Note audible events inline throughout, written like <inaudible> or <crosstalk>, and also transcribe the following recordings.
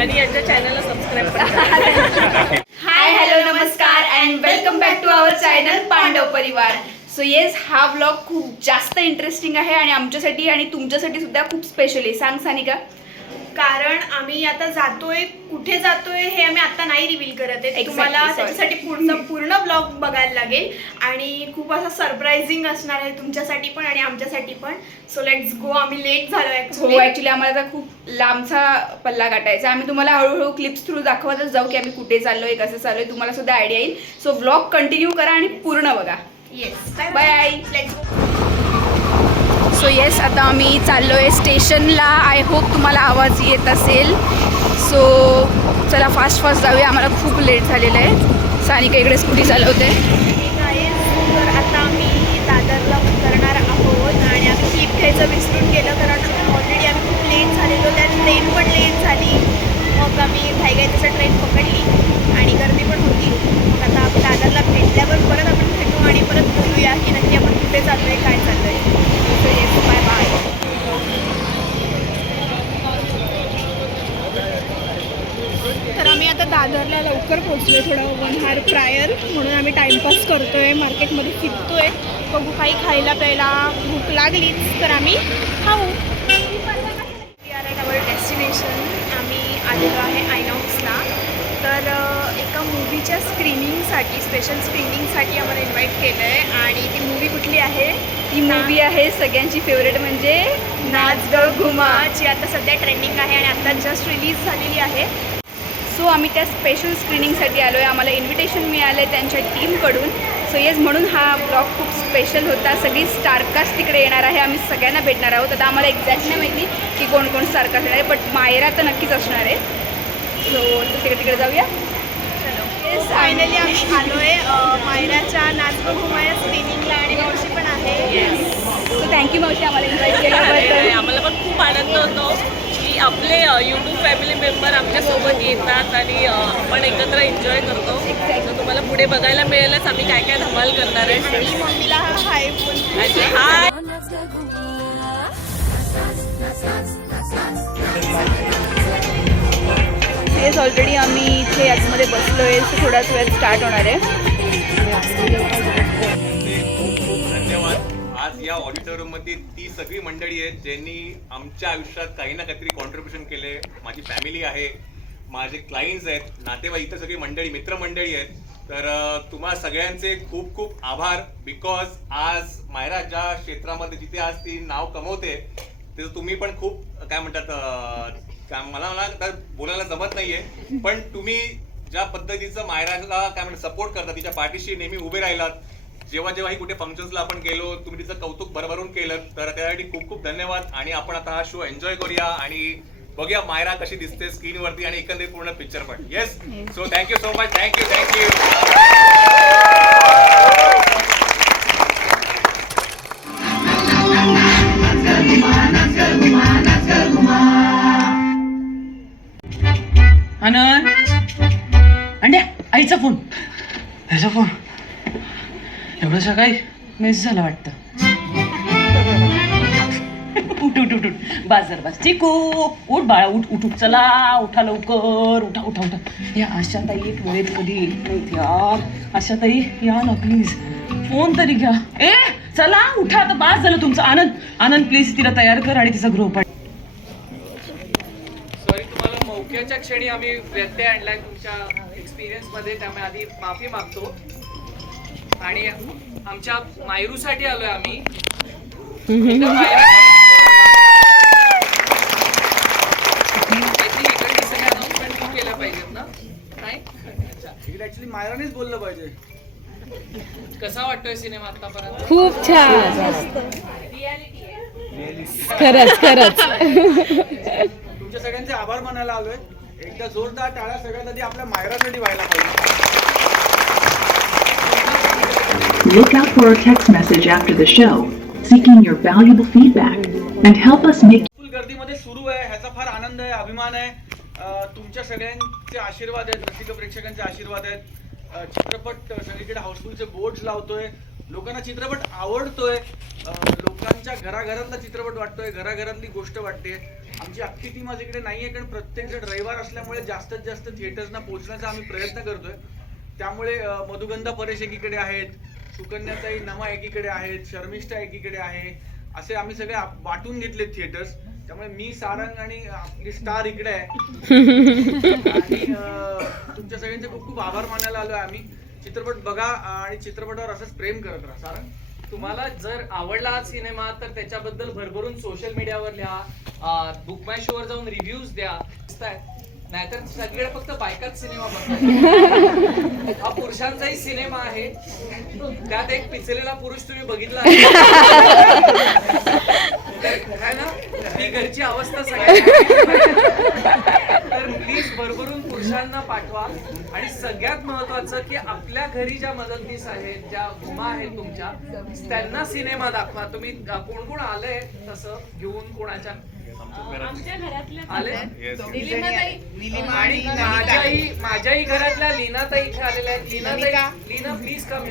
आणि यांच्या चॅनलला सबस्क्राईब करा. हाय हॅलो नमस्कार and welcome back to our channel Pandav Parivar. So yes हा ब्लॉग खूप जास्त इंटरेस्टिंग आहे आणि आमच्यासाठी आणि तुमच्यासाठी सुद्धा खूप स्पेशल आहे. सांग सानिका. कारण आम्ही आता जातोय कुठे जातोय हे आम्ही आता नाही रिव्हील करत आहे. तुम्हाला. त्याच्यासाठी पुढचा पूर्ण ब्लॉग बघायला लागेल. आणि खूप असं सरप्राइझिंग असणार आहे तुमच्यासाठी पण आणि आमच्यासाठी पण. सो लेट्स गो आम्ही लेट झालो हो ऍक्च्युली आम्हाला आता खूप लांबचा पल्ला गाठायचा आम्ही तुम्हाला हळूहळू क्लिप्स थ्रू दाखवतच जाऊ की आम्ही कुठे चाललोय कसं चाललोय. तुम्हाला सुद्धा आयडिया येईल. सो ब्लॉग कंटिन्यू करा आणि पूर्ण बघा. Yes bye let's go so yes आता आम्ही चाललो आहे स्टेशनला. आय होप तुम्हाला आवाज येत असेल. सो चला फास्ट फास्ट जाऊया. आम्हाला खूप लेट झालेलं आहे. सानिका इकडे स्कूटी चालवते. तर आता आम्ही दादरला उतरणार आहोत आणि आम्ही क्लिप घ्यायचं विसरून गेलं कारण ऑलरेडी आम्ही खूप लेट झालेलो. त्यात ट्रेन पण लेट झाली. मग आम्ही घाईघाई तसं ट्रेन पकडली आणि गर्दी पण होती. मग आता आपण दादरला भेटल्यावर परत आपण भेटू आणि परत बोलूया की नक्की आपण कुठे चाललो आहे काय चाललं आहे बाय बाय तर आम्ही आता दादरला लवकर पोहोचलो थोडं वन हार प्रायर म्हणून आम्ही टाइमपास करतोय मार्केटमध्ये फिरतोय. बघू काही खायला प्यायला भूक लागलीच तर आम्ही खाऊ. आर ॲट अवर डेस्टिनेशन आम्ही आलेलो आहे आयनॉक्सला. तर एका मूवीच्या स्क्रीनिंगसाठी स्पेशल स्क्रीनिंगसाठी आम्हाला इन्व्हाइट केलं आहे आणि ती मूवी कुठली आहे? ही मूवी आहे सगळ्यांची फेवरेट म्हणजे नाच ग घुमा जी आता सध्या ट्रेंडिंग आहे आणि आता जस्ट रिलीज झालेली आहे. सो आम्ही त्या स्पेशल स्क्रीनिंगसाठी आलो आहे आम्हाला इन्व्हिटेशन मिळालं आहे त्यांच्या टीमकडून सो येस म्हणून हा ब्लॉग खूप स्पेशल होता. सगळी स्टारकास्ट तिकडे येणार आहे आम्ही सगळ्यांना भेटणार आहोत. आता आम्हाला एक्झॅक्ट नाही माहिती की कोण कोण स्टारकास्ट येणार आहे बट मायरा तर नक्कीच असणार आहे. सो तिकडे तिकडे जाऊया. येस फायनली आम्ही आलो आहे मायराच्या नाच ग घुमा या स्क्रीनिंगला आणि मावशी पण आहे सो थँक्यू मावशी आम्हाला इन्व्हाइट केल्याबद्दल. <laughs> आम्हाला पण खूप आनंद होतो. की आपले यूट्यूब फॅमिली मेंबर आमच्यासोबत येतात आणि आपण एकत्र एन्जॉय करतो. तर तुम्हाला पुढे बघायला मिळेलच. आम्ही काय काय धमाल करणार आहे. मम्मीला हाय ऑलरेडी आम्ही इथे आतमध्ये बसलो आहे सो थोड्याच वेळात स्टार्ट होणार आहे. ऑडिटोरियममध्ये ती सगळी मंडळी आहेत ज्यांनी आमच्या आयुष्यात काही ना काहीतरी कॉन्ट्रीब्युशन केले माझी फॅमिली आहे माझे क्लायंट्स आहेत नातेवाईक इतर सगळी मंडळी मित्रमंडळी आहेत. तर तुम्हा सगळ्यांचे खूप खूप आभार. बिकॉज आज मायरा ज्या क्षेत्रामध्ये जिथे आज ती नाव कमवते तिथं तुम्ही पण खूप काय म्हणतात काय मला मला बोलायला जमत नाहीये. पण तुम्ही ज्या पद्धतीचं मायराला काय म्हणतात सपोर्ट करता तिच्या पाठीशी नेहमी उभे राहिलात जेव्हा जेव्हाही कुठे फंक्शन्सला आपण गेलो तुम्ही तिचं कौतुक भरभरून केलं तर त्यासाठी खूप खूप धन्यवाद. आणि आपण आता हा शो एन्जॉय करूया आणि बघूया मायरा कशी दिसते स्क्रीनवरती आणि एकंदरीत पूर्ण पिक्चर पण. Yes so thank you so much thank you thank you एवढं काही मिस झालं वाटतं. उठ उठ उठ उठ. बाजार बाज चिकू उठ बाळा उठ उठ उठ. चला उठा लवकर. उठा उठा उठा. या आशाताई एक वेळेत कधी येत नाहीत यार. आशाताई या ना प्लीज फोन तरी घ्या. ए चला उठा. आता बास झालं तुमचं. आनंद आनंद प्लीज तिला तयार कर आणि तिचा गृहपाठ सॉरी तुम्हाला मौक्याच्या क्षणी आम्ही व्यत्यय आणलाय तुमच्या एक्सपिरियन्समध्ये त्यामुळे आधी माफी मागतो. आणि आमच्या मायरूसाठी आलोय आम्ही. केल्या पाहिजेत ना? ऍक्च्युली मायरानेच बोललं पाहिजे. कसा वाटतोय सिनेमा आतापर्यंत? खूप छान. खरंच खरंच. तुमच्या सगळ्यांचे आभार मानायला आलोय. एकदा जोरदार टाळ्या सगळ्यात आधी आपल्या मायरासाठी व्हायला पाहिजे. Look out for a text message after the show, seeking your valuable feedback, and help us make गर्दीमध्ये सुरू आहे ह्याचा फार आनंद आहे अभिमान आहे. तुमच्या सगळ्यांचे आशीर्वाद आहेत रसिक प्रेक्षकांचे आशीर्वाद आहेत. चित्रपट सगळीकडे हाऊसफुलचे बोर्ड लावतोय. लोकांना चित्रपट आवडतोय. लोकांच्या घराघरातला चित्रपट वाटतोय घराघरातली गोष्ट वाटते. आमची अख्खी टीम आज इकडे नाहीये कारण प्रत्येक जण रविवार असल्यामुळे जास्तीत जास्त थिएटर्सना पोहोचण्याचा आम्ही प्रयत्न करतोय. त्यामुळे मधुगंधा परेश एकीकडे आहेत. सुकन्याताई नमा एकीकडे आहेत शर्मिष्ठा एकीकडे आहे असे आम्ही सगळे वाटून घेतले थिएटर्स त्यामुळे मी सारंग आणि आपली स्टार इकडे आहे. आणि तुमच्या सगळ्यांचे खूप खूप आभार मानायला आलोय आम्ही. चित्रपट बघा आणि चित्रपटावर असंच प्रेम करत राहा सारंग. तुम्हाला जर आवडला हा सिनेमा तर त्याच्याबद्दल भरभरून सोशल मीडियावर लिहा. बुक माय शोवर जाऊन रिव्ह्यूज द्या. नाहीतर सगळीकडे फक्त बायकाच सिनेमा बघतात. हा पुरुषांचाही सिनेमा आहे. त्यात एक पिचलेला पुरुष तुम्ही बघितला काय ना ती घरची अवस्था सगळ्या तर प्लीज भरभरून पुरुषांना पाठवा. आणि सगळ्यात महत्वाचं की आपल्या घरी ज्या मदतनीस आहेत ज्या उमा आहेत तुमच्या त्यांना सिनेमा दाखवा. तुम्ही कोण कोण आलंय तसं घेऊन कोणाच्या आमच्या माझ्याही माझ्याही घरातल्या लीनाताई इथे आलेल्या आहेत. लीनाताई लीना प्लीज कम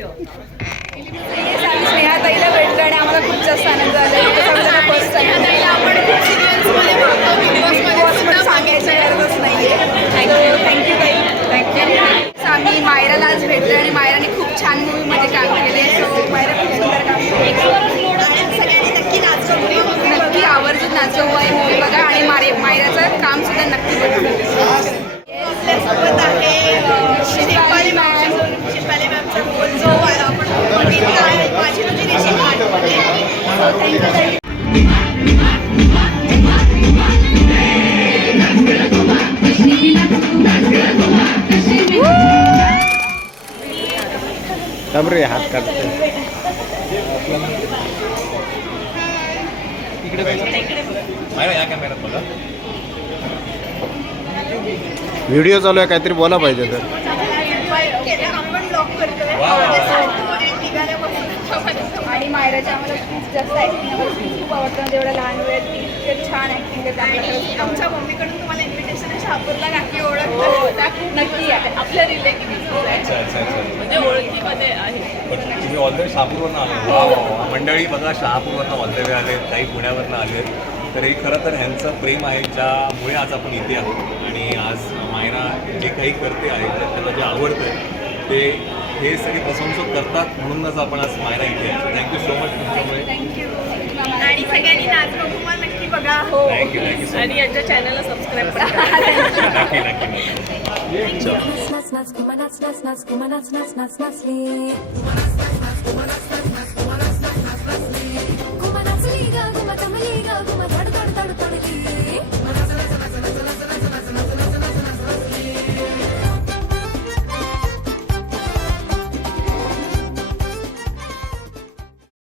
स्नेहाताईला भेटलो आणि आम्हाला खूप जास्त आनंद झाला फर्स्ट टाइम आपण सांगायची गरजच नाही थँक्यू थँक्यू ताई थँक्यू आम्ही मायराला आज भेटलो आणि मायराने खूप छान मूवीमध्ये काम केले सो मायरा खूप सुंदर काम केले सगळ्यांनी नक्की नाचो नक्की नाचो आहे मूवी बघा आणि मारे मायराचं काम सुद्धा नक्की बघा. आपल्यासोबत आहे शिल्पाली मॅम. शिल्पाली मॅमचा रोल जो आपण बघितला आहे माझी तुझी सो थँक्यू ताई मायरा या कॅमेऱ्यात बघा. व्हिडिओ चालू आहे काहीतरी बोला पाहिजे तर. आणि मायराच्या आम्हाला खूप जास्त ऍक्टिंग खूप आवडतं. जेवढं लहान वेळेत ती छान ऍक्टिंग करते. आमच्या मम्मीकडून तुम्हाला शापूरला नक्की ओळखतो. नक्की आहे. आपल्या रिलेटिव्ह अच्छा अच्छा अच्छा म्हणजे ओळखीमध्ये आहे. तुम्ही ऑलरेडी शहापूरवरनं आले. वा वा. मंडळी बघा शहापूरवरनं ऑलरेडी आले. काही पुण्यावरनं आले. तर हे खरं तर ह्यांचं प्रेम आहे ज्यामुळे आज आपण इथे आहोत. आणि आज मायरा जे काही करते आहे तर त्याला जे आवडतं ते हे सगळे प्रशंसक करतात. म्हणूनच आपण आज मायरा इथे आहे थँक्यू सो मच तुमच्यामुळे. थँक्यू आणि सगळ्यांनी नाच बघून नक्की बघा हो आणि यांच्या चॅनलला सबस्क्राईब करा नक्की नक्की नक्की चल nuts, nuts, come on, nuts, nuts, nuts, come on, nuts, nuts, nuts, nuts, nuts,